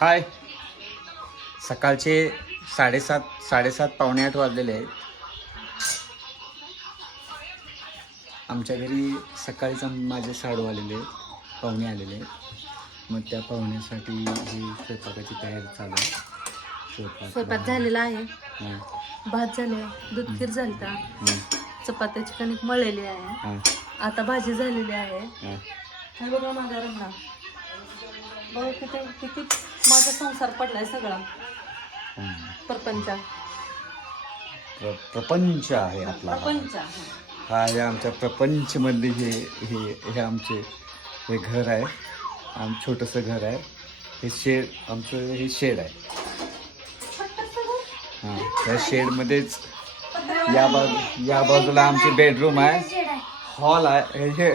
हाय, सकाळचे 7:30 पावणे 8 वाजलेले आहेत. आमच्या घरी सकाळीच माझे साडू आलेले आहेत, पाहुणे आलेले आहेत. मग त्या पाहुण्यासाठी ही स्वयंपाकाची तयारी चालू आहे. स्वयंपाक झालेला आहे. हां भात झाले, दूध खीर झालता, चपात्याची कणिक मळलेली आहे. हां आता भाजी झालेली आहे. हां हे बघा माझा रंगा, बघा किती किती माझा संसार पडलाय सगळा. प्रपंच प्रपंच आहे आपला. प्रपंच हा आहे आमच्या प्रपंचमधले हे आमचे हे घर आहे. छोटंसं घर आहे. हे शेड आमचं, हे शेड आहे. हां, त्या शेडमध्येच या बाजूला आमचे बेडरूम आहे, हॉल आहे.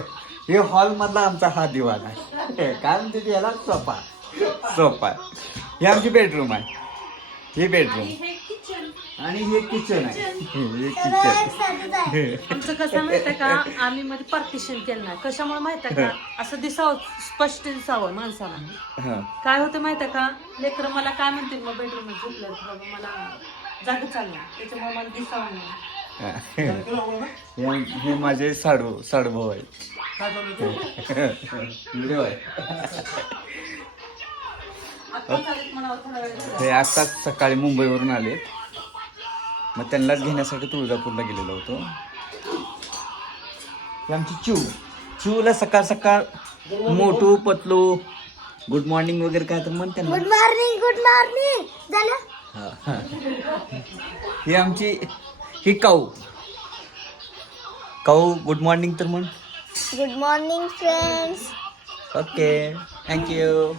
हे हॉलमधला आमचा हा दिवाण आहे. काय म्हणते याला, सोफा. हे आमची बेडरूम आहे. हे बेडरूम आणि हे किचन आहे. हे किचन. आमचं कसं माहितीये का, आम्ही मध्ये पार्टिशन केलं नाही. कशामुळे माहितीये का, असं दिसावं, स्पष्ट दिसावं माणसाला. काय होतं माहितीये का, लेकरं मला काय म्हणतील मग बेडरूम झोपलं, मला जाग चालला, त्याच्यामुळे मला दिसावं नाही. हे माझे साडू भाऊ आहेत. व्हिडिओ आहे. हे आत्ताच सकाळी मुंबईवरून आले. मग त्यांनाच घेण्यासाठी तुळजापूरला गेलेलो होतो. ही आमची चिवला सकाळ सकाळ मोठू पतलू गुड मॉर्निंग वगैरे काय तर म्हणते. गुड मॉर्निंग झालं. ही आमची काऊ गुड मॉर्निंग तर म्हण. Good morning friends. Okay, thank you.